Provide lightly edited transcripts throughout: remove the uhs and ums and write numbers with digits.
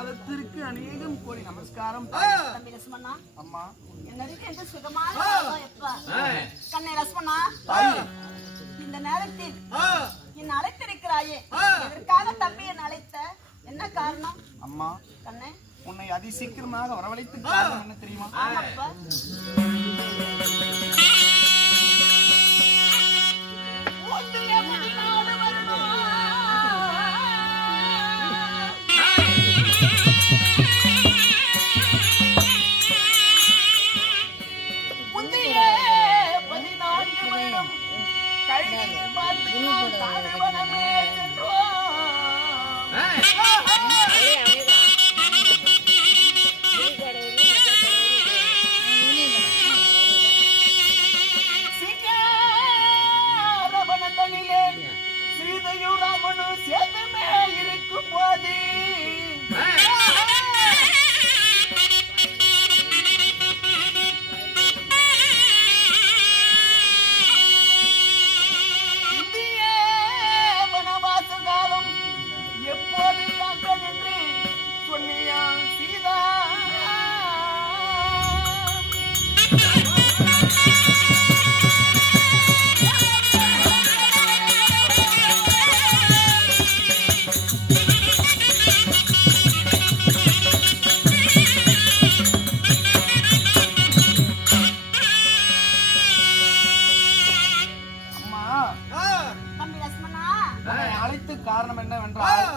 பாதத்திற்கு அநேகம் கோடி நமஸ்காரம். தம்பி லட்சுமணா, அம்மா என்னதுக்கு எந்த சுகமான எப்ப கண்ணை லட்சுமணா, இந்த நேரத்தில் என்னை அழைத்திருக்கிறாயே, எதற்காக தம்பி என்னை அழைத்த? என்ன காரணம்? அம்மா கண்ணே, உன்னை அதி சீக்கிரமாக வரவழைத்து காரணம் என்ன தெரியுமா? ஆமாப்பா. காரணம் என்னவென்றால்,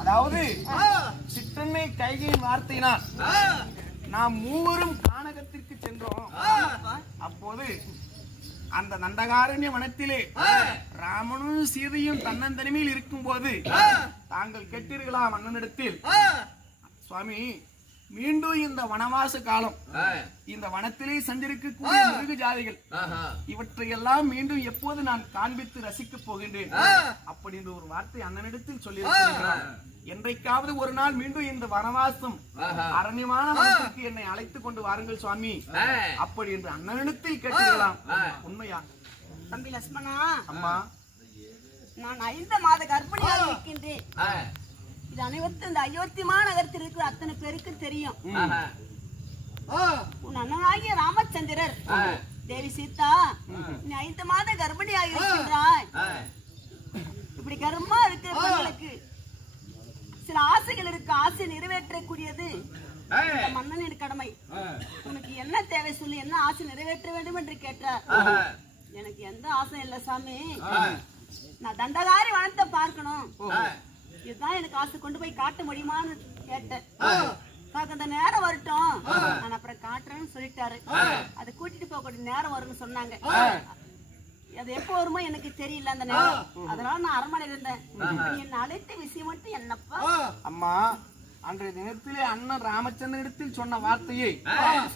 அதாவது சிற்றன்னை கைகையின் வார்த்தையினால் நாம் மூவரும் கானகத்திற்கு சென்றோம். அப்போது அந்த நந்தகாரண்ய வனத்திலே ராமனும் சீதையும் தன்னந்தனிமையில் இருக்கும் போது தாங்கள் கேட்டீர்களாம் அண்ணனிடத்தில், சுவாமி மீண்டும் இந்த வனவாச காலம், இந்த வனத்திலே சஞ்சரிக்கக்கூடிய மிருக ஜாதிகள் இவற்றையெல்லாம் மீண்டும் எப்போது நான் காண்பித்து ரசிக்கப் போகின்றேன் அப்படின்ற ஒரு வார்த்தை அண்ணனிடத்தில் சொல்லியிருக்கிறார். என்றைக்காவது ஒரு நாள் மீண்டும் இந்த வனவாசம் அரண்யமான வனத்திற்கு என்னை அழைத்துக் கொண்டு வாருங்கள் சுவாமி அப்படி என்று அண்ணனிடத்தில் கேட்டீர்களாம். உண்மையா? தம்பி லட்சுமணா, அம்மா நான் 5 மாத கர்ப்பிணியாக இருக்கின்றேன். இது அனைவரும் இந்த அயோத்தி மாநகரத்தில் இருக்கிற அத்தனை பேருக்கு தெரியும். உன் அண்ணனாகிய ராமச்சந்திரர், தேவி சீதா, நீ 5 மாத கர்ப்பிணியாக இருக்கின்றாய். இப்படி கர்ப்பமா இருக்கிற பெண்களுக்கு சில ஆசைகள் இருக்கு. ஆசை நிறைவேற்றக்கூடியது மன்னனின் கடமை. உனக்கு என்ன தேவை சொல்லி, என்ன ஆசை நிறைவேற்ற வேண்டும் என்று கேட்டார். எனக்கு எந்த ஆசை இல்லை சாமி, நான் தண்டகாரி வனத்தை பார்க்கணும், இதுதான் எனக்கு ஆசை, கொண்டு போய் காட்ட முடியுமான்னு கேட்டேன். அந்த நேரம் வரட்டும், நான் அப்புறம் காட்டுறேன்னு சொல்லிட்டாரு. அதை கூட்டிட்டு போகக்கூடிய நேரம் வரும்னு சொன்னாங்க. அது எப்போ வருமோ எனக்கு தெரியல அந்த நேரம். அதனால நான் அரண்மனையில் இருந்தேன். என்ன அழைத்த விஷயம் மட்டும் என்னப்பா? அம்மா, அன்றைய தினத்திலே அண்ணன் ராமச்சந்திரனிடத்தில் சொன்ன வார்த்தையை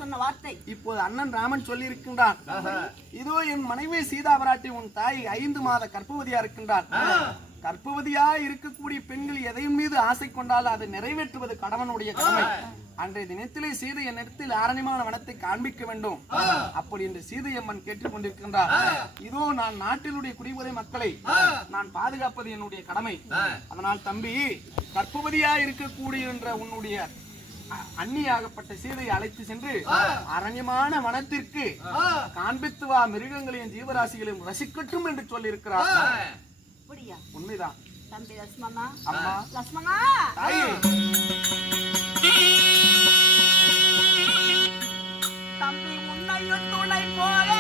சொன்ன வார்த்தை இப்போது அண்ணன் ராமன் சொல்லி இருக்கின்றான். இதோ என் மனைவி சீதா பிராட்டி, உன் தாய் 5 மாத கர்ப்பவதியா இருக்கின்றான். கர்ப்பவதியா இருக்கக்கூடிய பெண்கள் எதையும் மீது ஆசை கொண்டால் அதை நிறைவேற்றுவது கணவனுடைய கடமை. அன்றைய தினத்திலே சீதை என்னிடத்தில் அரண்யமான வனத்தை காண்பிக்க வேண்டும் அப்படி என்று சீதையம்மன் கேட்டுக் கொண்டிருக்கின்றார். இதோ நான் நாட்டினுடைய குடிமுறை மக்களை நான் பாதுகாப்பது என்னுடைய கடமை. அதனால் தம்பி, கர்ப்பவதியா இருக்கக்கூடிய என்ற உன்னுடைய அந்நியாகப்பட்ட சீதையை அழைத்து சென்று அரண்யமான வனத்திற்கு காண்பித்து வா, மிருகங்களையும் ஜீவராசிகளையும் ரசிக்கட்டும் என்று சொல்லி இருக்கிறார். உண்மைதான் தம்பி லட்சுமணா. அம்மா லட்சுமணா, தம்பி உன்னையும் துணை போல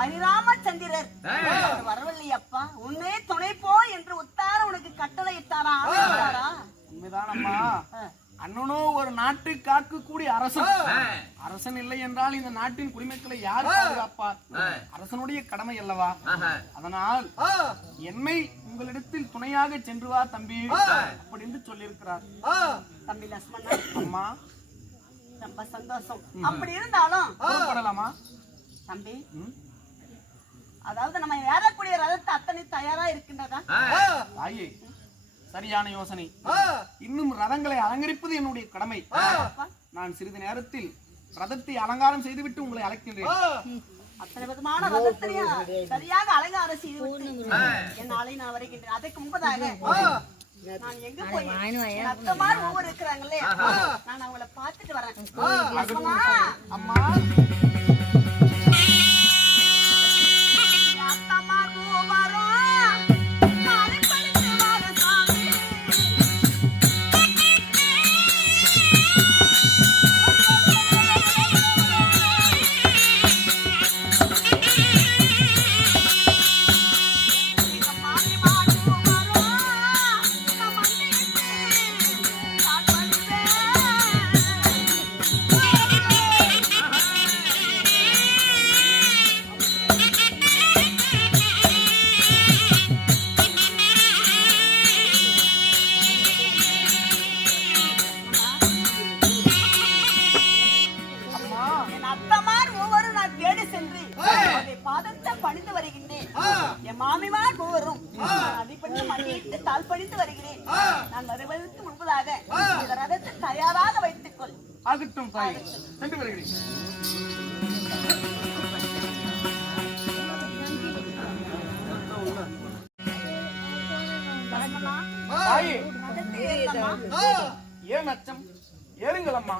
ஹரிராமச்சந்திரர் வரவில்லை அப்பா, உன்னே துணை போ என்று உத்தார உனக்கு கட்டளை இட்டாரா? உண்மைதான் அம்மா. அண்ணனோ ஒரு நாட்டு காக்கக்கூடிய அரசன். அரசன் இல்லை என்றால் இந்த நாட்டின் குடிமக்களை யார் பாதுகாப்பார்? அரசனுடைய கடமை அல்லவா? அதனால் என்னை உங்களிடத்தில் துணையாக சென்று வா தம்பி அப்படின்னு சொல்லியிருக்கிறார். தம்பி லட்சுமணா, அம்மா ரொம்ப சந்தோஷம். அப்படி இருந்தாலும் புறப்படலாமா தம்பி? அதாவது நம்ம ஏறக்கூடிய ரதத்தை அத்தனை தயாரா இருக்கின்றதா? தாயே, சரியான யோசனை. இன்னும் ரதங்களை அலங்கரிப்பது என்னுடைய கடமை. நான் சிறிது நேரத்தில் ரதத்தை அலங்காரம் செய்துவிட்டு உங்களை அழைக்கின்றேன். அத்தனை விதமான ரதத்தையும் சரியாக அலங்காரம் செய்துவிட்டு என் நாளை நான் வருகின்றேன். அதற்கு முன்பதாக நான் எங்க போய் அத்தமார் ஒவ்வொரு இருக்கிறாங்களே, நான் அவங்கள பார்த்துட்டு வரேன். அம்மா பணிந்து வருகின்றேன். என் மாமிமார் மூவரும் அதை பண்ணி மண்டியிட்டு தாழ் பணிந்து வருகிறேன். நான் வருவதற்கு முன்பதாக இந்த ரதத்தை தயாராக வைத்துக் கொள். ஆகட்டும் தாய், சென்று வருகிறேன். ஏன் அச்சம்? ஏறுங்கள் அம்மா.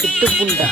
கிட்டு புண்டா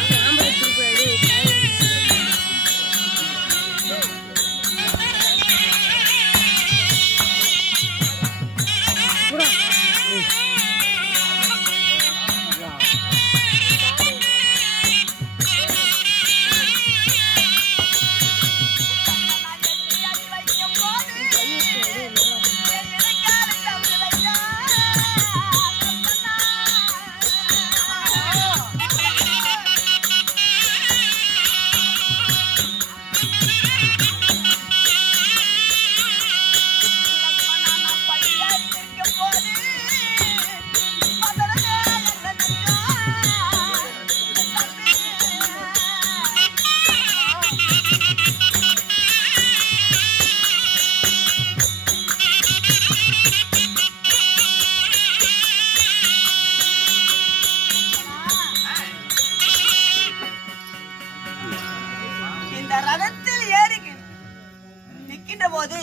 போது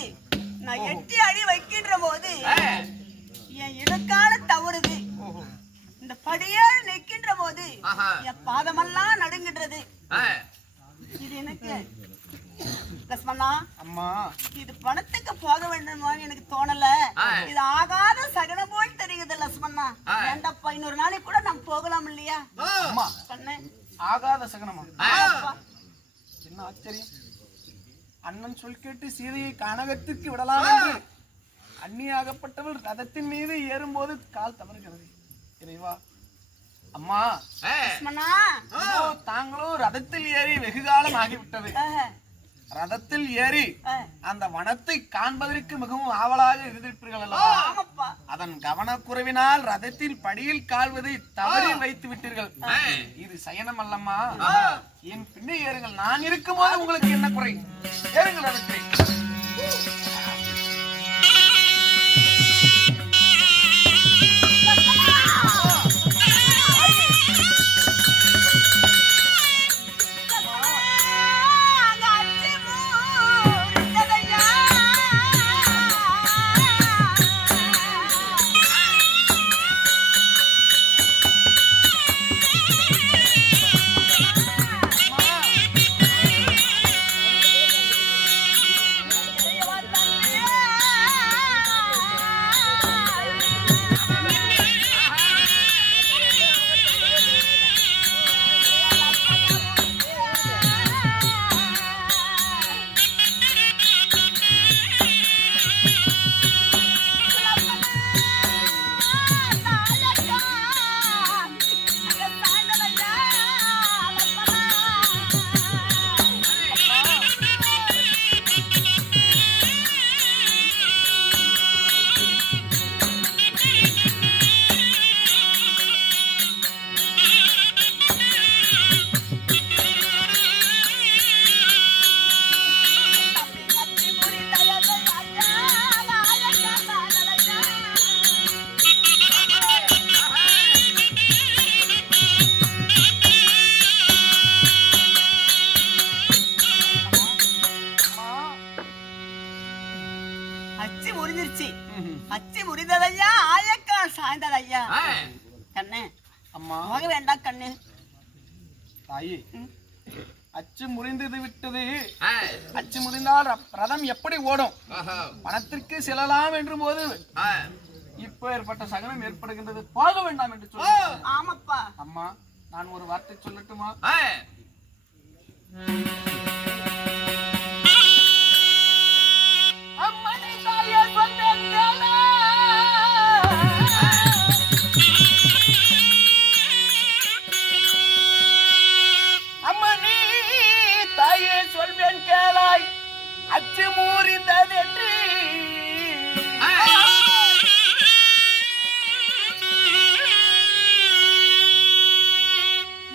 நான் 8 அடி வைக்கின்ற போது என் இடுக்கால தவறுது. இந்த படியே நிற்கின்ற போது என் பாதமெல்லாம் நடுங்கின்றது. அம்மா இது பணத்துக்கு போக வேண்டுமான்னு எனக்கு தோணல. இது ஆகாத சகனம் போல் தெரியுது லட்சுமணா. ஏண்டப்பா இன்னொரு நாளைக்கு கூட நாம் போகலாம் இல்லையா? அம்மா கண்ணே ஆகாத சகனமா? என்ன ஆச்சரியம்! அண்ணன் சொல் கேட்டு சீதையை கானகத்திற்கு விடலாம் என்று அந்நியாகப்பட்டவள் ரதத்தின் மீது ஏறும்போது கால் தவறுகிறது. இறைவா அம்மா லட்சுமணா தாங்களும் ரதத்தில் ஏறி வெகு காலம் ஆகிவிட்டது. ரதத்தில் ஏறி அந்த வனத்தை காண்பதற்கு மிகவும் ஆவலாக இருந்திருப்பீர்கள் அல்லவா? அதன் கவனக்குறைவினால் ரதத்தில் படியில் கால்வதை தவறி வைத்து விட்டீர்கள். இது சயனம் அல்லம்மா. என் பின்னே ஏறுங்கள். நான் இருக்கும்போது உங்களுக்கு என்ன குறை? ஏறுங்கள் ரதத்தை. அச்சி முறிந்ததையா ஆயக்கால் சாய்ந்ததையா. கண்ணே அம்மா போக வேண்டாம் கண்ணே. தாயே அச்சு முறிந்தது விட்டது. அச்சு முறிந்தால் ரதம் எப்படி ஓடும்? பணத்திற்கு செல்லலாம் என்று போது இப்ப ஏற்பட்ட சகனம் ஏற்படுகின்றது. போக வேண்டாம் என்று சொல்ல. ஆமாப்பா. அம்மா நான் ஒரு வார்த்தை சொல்லட்டுமா? அச்சு மூறிந்தது என்று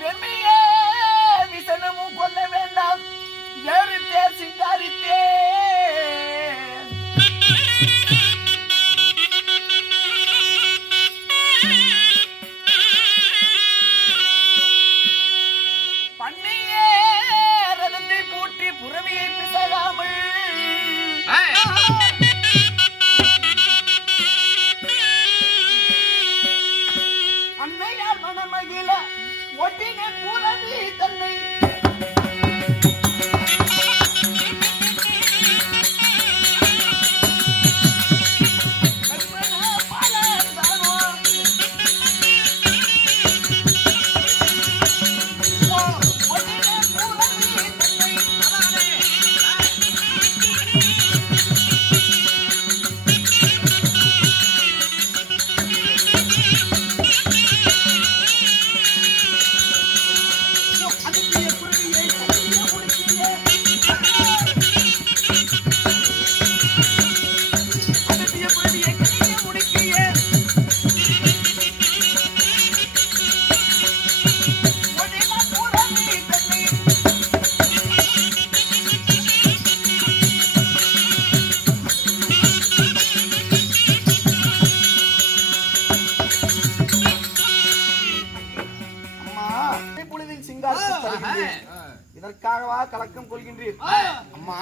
வெம்மையே விசனமும் கொல்ல வேண்டாம். வேறு தேர் சிங்காரித்தே பண்ணியே ரதத்தை பூட்டி புறவியை பிசகாமல் அன்னையார் மனமகிழ ஒட்டின புறவி தன்னை இதற்காகவா கலக்கம் கொள்கின்றீர்? அம்மா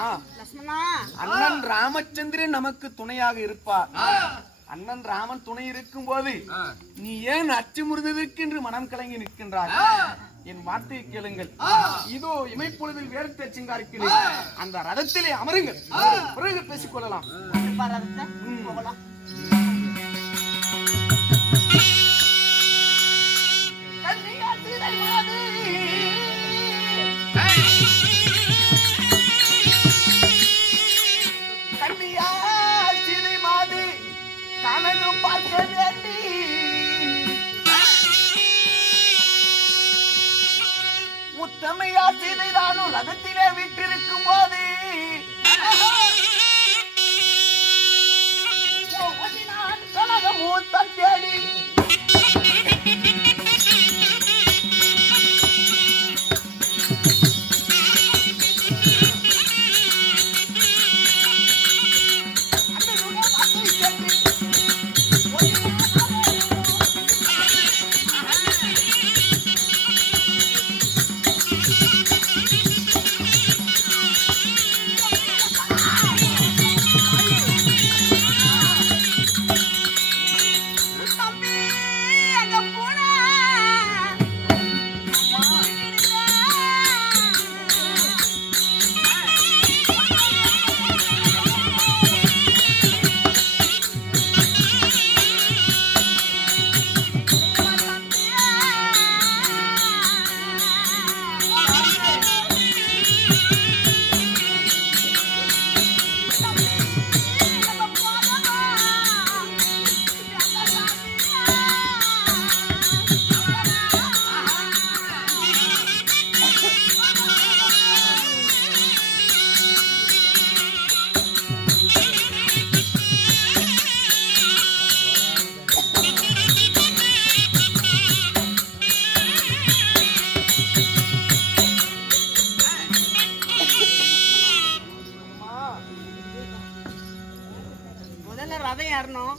அண்ணன் ராமச்சந்திரன் நமக்கு துணையாக இருப்பார். அண்ணன் ராமன் துணை இருக்கும் போது நீ ஏன் அச்சு முறிந்ததற்கு என்று மனம் கலங்கி நிற்கின்றாய்? என் வார்த்தையை கேளுங்கள். இதோ இமைப்பொழுதில் வேறு சிங்காரிக்கிறேன். அந்த ரதத்திலே அமருங்கள், பிறகு பேசிக் கொள்ளலாம். போகலாம். பார்க்க வேண்டி முத்தமையா செய்தாலும் ரதத்திலே விட்டிருக்கும் போது கனகமும் தத்தேடி ரதம் ஏறணும்.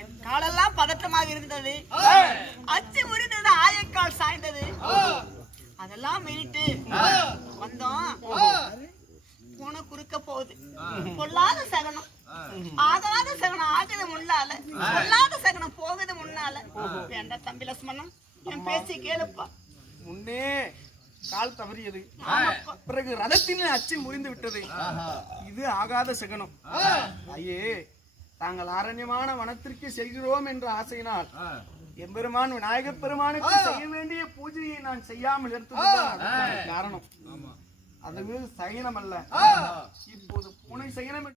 என் காலெல்லாம் பதற்றமாக இருந்தது. அச்சு முறிந்தது, ஆயக்கால் சாய்ந்தது. அதெல்லாம் மீறிட்டு வந்தோம். பூனை குறுக்க போகுது. பொல்லாத சகனம், ஆகாத சகனம் ஆகுது முன்னால, பொல்லாத சகனம் போகுது முன்னால. வேண்டாம் தம்பி லட்சுமணன், என் பேசி கேளுப்பா. முன்னே கால் தவறியது, பிறகு ரதத்தின் அச்சு முறிந்து விட்டது. இது ஆகாத சகனம். ஐயே, தாங்கள் அரண்யமான வனத்திற்கு செல்கிறோம் என்ற ஆசையினால் எம்பெருமான் விநாயகப் பெருமானுக்கு செய்ய வேண்டிய பூஜையை நான் செய்யாமல் எடுத்ததுதான் காரணம். அது சயனம் அல்ல. இப்போது பூனை சயனம்